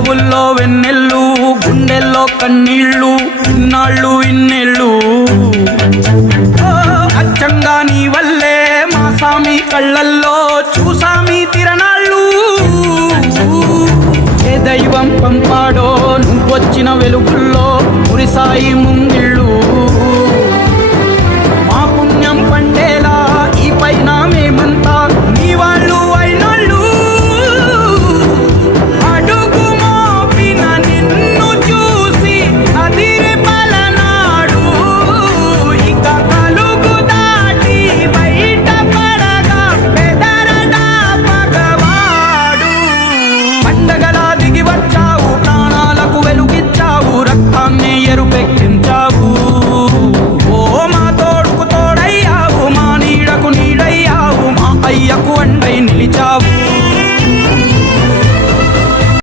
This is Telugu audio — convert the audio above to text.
పెదవుల్లో వెన్నెళ్ళు గుండెల్లో కన్నీళ్ళు ఇన్నాళ్ళు ఇన్నేళ్ళు అచ్చంగా నీ వల్లే మా సామి కళ్ళల్లో చూసామి తిరణాళ్ళు ఏ దైవం పంపాడో నువ్వొచ్చిన వెలుగుల్లో మురిసాయి ముంగిళ్ళు